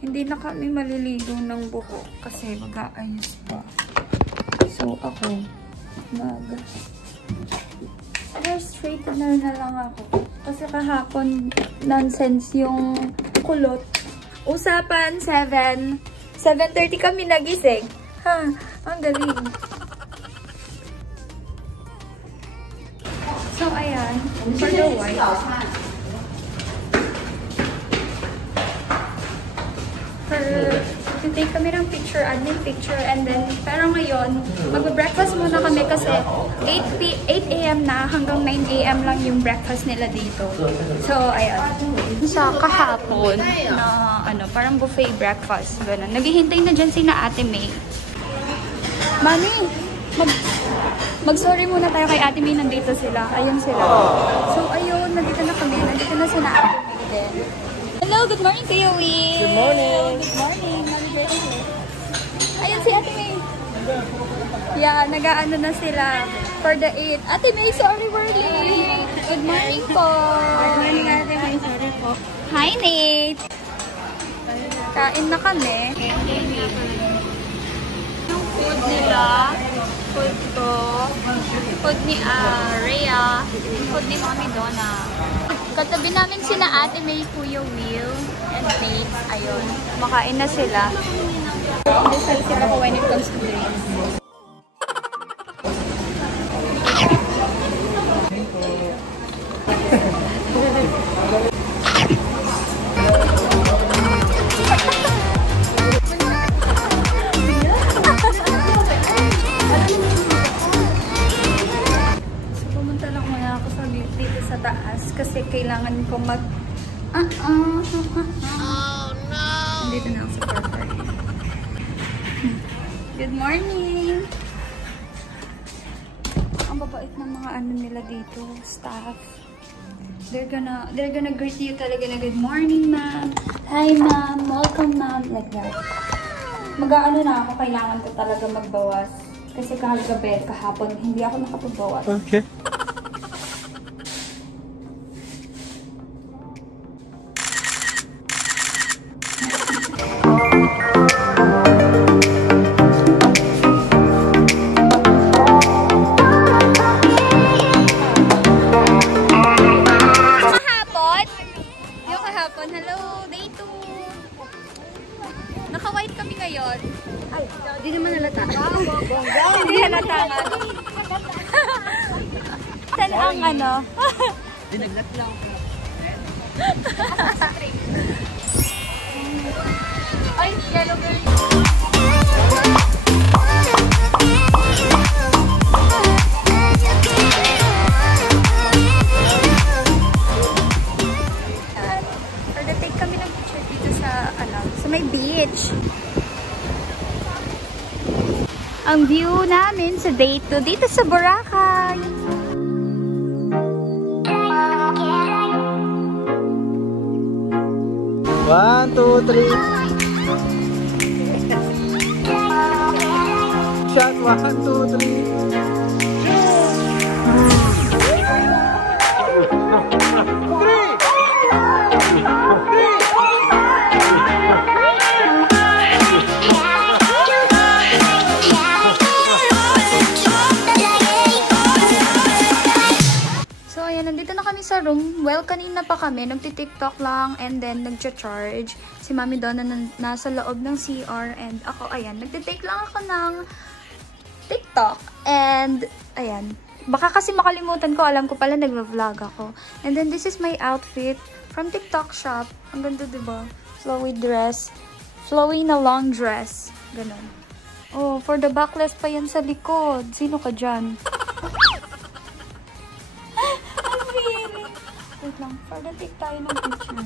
Hindi na kami maliligo ng buhok kasi mag-aayos pa. So, ako hair straightener na lang ako. Kasi kahapon, nonsense yung kulot. Usapan, 7:30 kami nagising. Ha, ang galing. So, ayan. For the white. Take kami ng picture, admin picture, and then, pero ngayon, mag-breakfast muna kami kasi 8 a.m. na hanggang 9 a.m. lang yung breakfast nila dito. So, ayan. Sa kahapon, na parang buffet breakfast, ganun. Naghihintay na dyan si na Ate May. Mami, mag-sorry muna tayo kay Ate May, nandito sila. Ayun sila. So, ayun, nandito na kami. Nandito na si na Ate May din. Hello, good morning to you, Will. Good morning. Good morning. Ayun si Ate May. Yeah, nag-aano na sila for the 8. Ate May, sorry we're late. Good morning po. Good morning, Ate May. Sorry po. Hi, Nate. Kain na kami. Yung food nila, food ko, food ni Rhea, food ni Mami Donna. Katabi namin sina Ate May, Kuya Will, and Nate. Ayun, makain na sila. Desal sila ko when it comes to drinks. So, pumunta lang muna ako dito sa taas kasi kailangan ko mag... Oh no! Dito na ako sa perfect. Good morning! Ang babait ng mga ano nila dito, staff. They're gonna greet you talaga na good morning, ma'am. Hi, ma'am. Welcome, ma'am. Like that. Mag-aano na ako, kailangan ko talaga magbawas. Kasi kahagabi, kahapon, hindi ako nakapagbawas. Okay. Hello, day 2. Naka-white kami ngayon. Ay, di naman halata. Hindi halata nga. Saan ang ano? Dinaglat lang. Ay, yellow girl. May beach. Ang view namin sa day 2 dito sa Boracay. One, two, three. Shot, 1, 2, 3. Nandito na kami sa room. Well, kanina pa kami. Nagti-tiktok lang and then nagcha-charge. Si Mami Donna nasa loob ng CR and ako, ayan. Nagti-take lang ako ng TikTok. And, ayan. Baka kasi makalimutan ko. Alam ko pala nagva-vlog ako. And then, this is my outfit from TikTok shop. Ang ganda, diba? Flowy dress. Flowy na long dress. Ganun. Oh, for the backless pa yan sa likod. Sino ka dyan? Wait lang, para take tayo ng picture.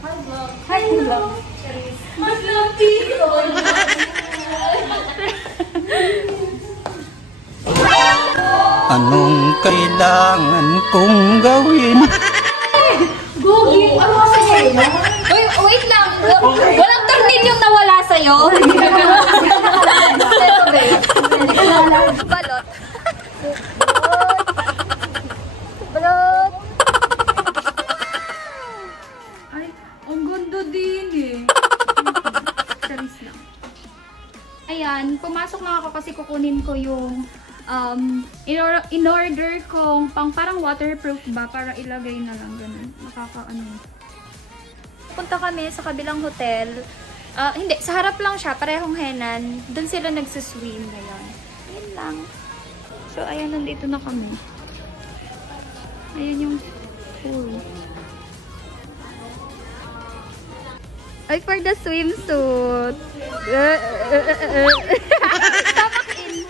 Hi vlog! Hi vlog! Mas love dito! Anong kailangan kong gawin? Gogi! Ano ka sa'yo? Wait lang! Walang tornilyong nawala sa'yo? Balot. Balot! Ay, ang ganda din eh. Charis lang. Ayan, pumasok lang ako kasi kukunin ko yung in-order kong parang waterproof ba para ilagay na lang ganun. Nakakaano. Punta kami sa kabilang hotel. Hindi, sa harap lang siya, parehong Henan. Doon sila nagsiswim ngayon. Ayun lang. So, ayan, nandito na kami. Ayan yung pool. Ay, for the swimsuit. Tamak in.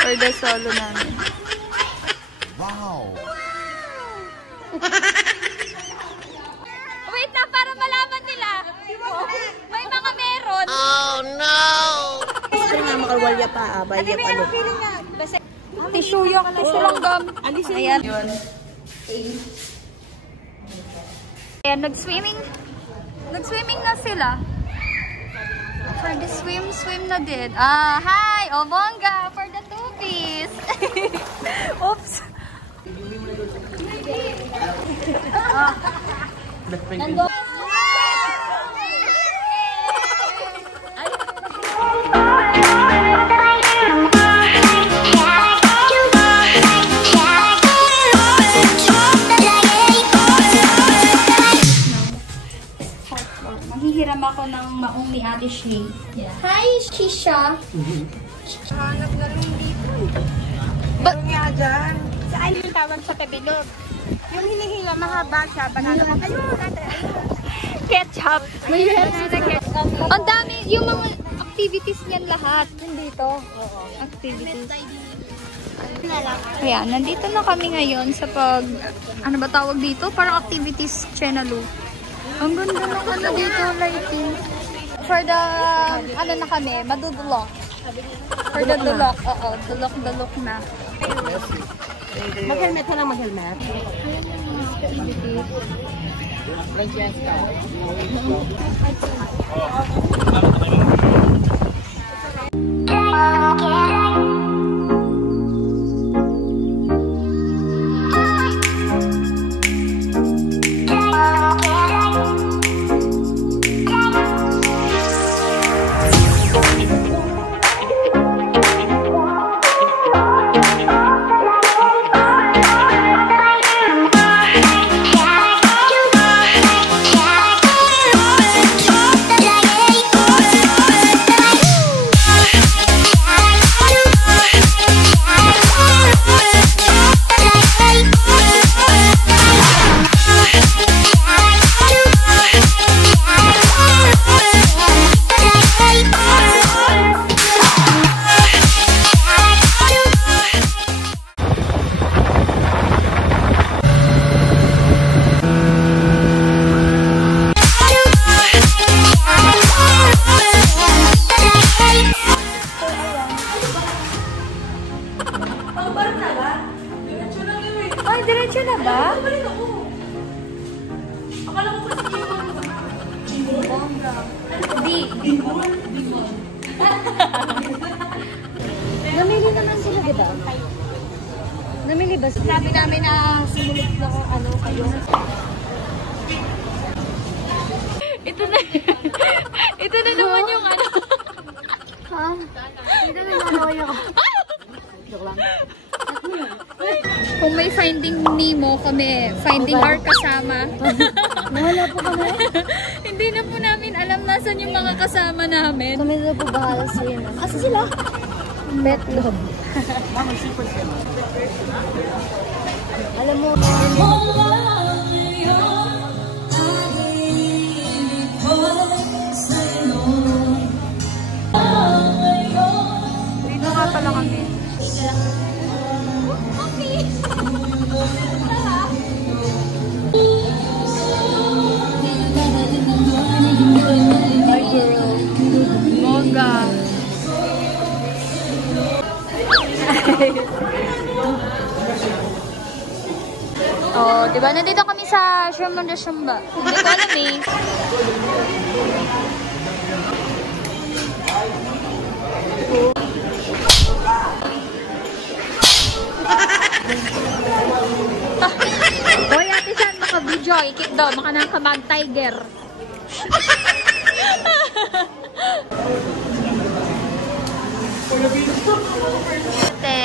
For the solo namin. Wow! Wait na, para malaman nila. May mga meron. Oh no! Gusto nga makalwalya pa, bayat ano. Tissue yung lang gamit. Ayan. Ayan, nag-swimming na sila. For the swim na din. Hi! Oh, bongga! For the two-piece. Oops! Nando. Manghihiram ako ng maong ni Ate Shay. Yeah. Hi, Shisha! Hanap na rin dito eh. Meron nga dyan. Saan yung tawag sa tabilog? Yung hinihila mahaba siya, banana. Ayun, Ketchup! May ketchup. Ang dami, yung mga activities niyan lahat. Nandito? Oo. Activities. Ayan, nandito na kami ngayon sa ano ba tawag dito? Parang activities channel. Ang ganda ng ano dito, lighting. For the, ano na kami, madudulok. For the dulok, oo, dulok na. mag-helmet ka lang, mag-helmet. Ay, diretso na ba? Namili naman sila, di ba? Namili ba? Sabi namin na sumulit na ano kayo. Ito na. Ito na naman yung ano. Ha? Ito na naman yung joke lang. Kung may Finding Nemo kami, Finding our kasama. Nahala po kami. Hindi na po namin alam nasan yung mga kasama namin. Kami na po bahala sa yun. Asa sila? Pet love. Alam mo, dito nga pala kami. my girl. Moga. Oh, di ba? Nandito kami sa Shumba de Shumba. Hindi ko alam eh. Joy, keep daw. Maka nang kabag tiger. Ate.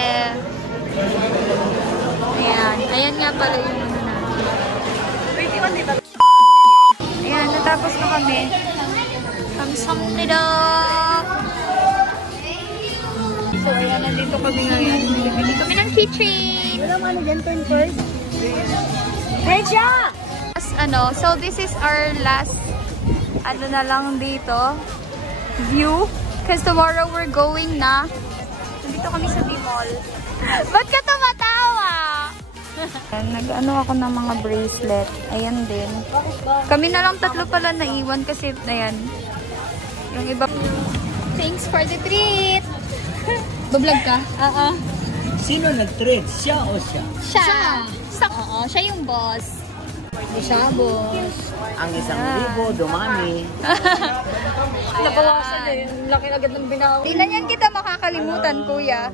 Ayan. Ayan nga pala yung ano natin. Ayan, natapos na kami. Kamsamnida! So, ayan, nandito kami ngayon. Bibili kami ng keychain. Wala mo ano dyan, turn first. Reja! So this is our last, na lang dito, view. Because tomorrow we're going na. Nandito kami sa D-Mall. Ba't ka tumatawa? Nag-ano ako ng mga bracelet. Ayan din. Kami na lang tatlo pala naiwan kasi, ayan. Yung iba. Thanks for the treat! Bablog ka? Oo. Sino nag-treat? Siya o siya? Siya! Oo, siya yung boss. Siya, boss. Ang 1,000 dumami. Nabawasan eh. Laki agad ng binaw. Di na yan kita makakalimutan, kuya.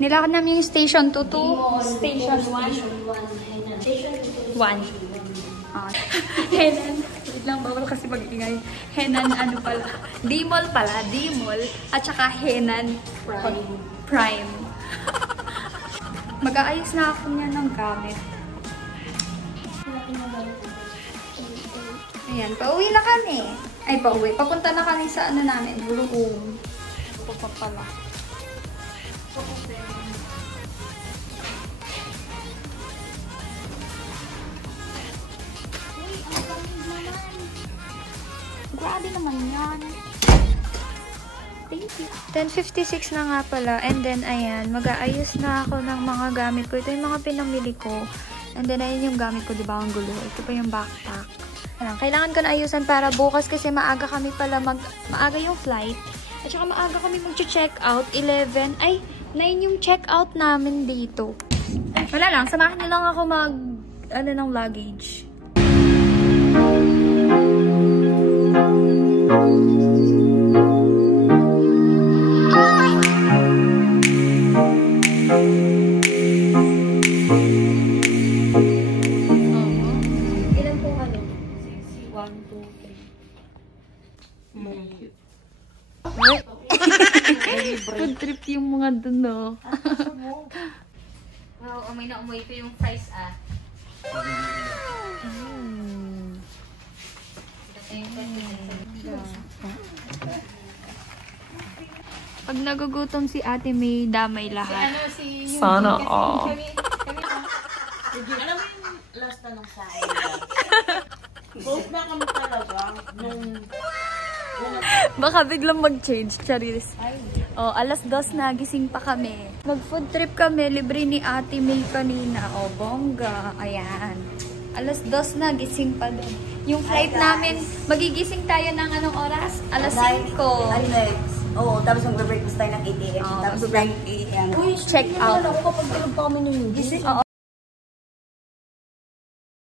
Nilakad namin yung station 2 to station 1. 1. Henan. Wait lang, bawal kasi mag-ingay. Henan ano pala. D-Mall pala. D-Mall. At saka Henan Prime. Mag-aayos na ako niya ng gamit. Ayan, pauwi na kami. Ay, pauwi. Papunta na kami sa ano namin, room. Pupunta pala. Uy, ang lamig naman. Grabe naman yan. Thank you. 10:56 na nga pala. And then, ayan, mag-aayos na ako ng mga gamit ko. Ito yung mga pinamili ko. And then, ayan yung gamit ko, diba? Ang gulo. Ito pa yung backpack. Ayan, kailangan ko na ayusan para bukas kasi maaga kami pala maaga yung flight. At saka maaga kami mag-check out. 11. Ay, 9 yung check out namin dito. Wala lang. Samahan niyo lang ako ng luggage. Food trip yung mga dun, no? Wow, amoy na amoy ko yung fries, ah. Pag nagugutom si Ate May, damay lahat. Sana all. Alam mo yung last tanong sa akin? Both na kami talaga nung... Baka biglang mag-change, Charis. Oh, 2:00 na, gising pa kami. Mag-food trip kami, libre ni Ate May kanina. Oh, bongga. Ayan. 2:00 na, gising pa din. Yung flight namin, magigising tayo ng anong oras? 5:00. Oo, tapos mag-breakfast tayo ng 8 a.m. Oh, Tapos 9 a.m. Check out. Kapag tulog pa kami ng Oo.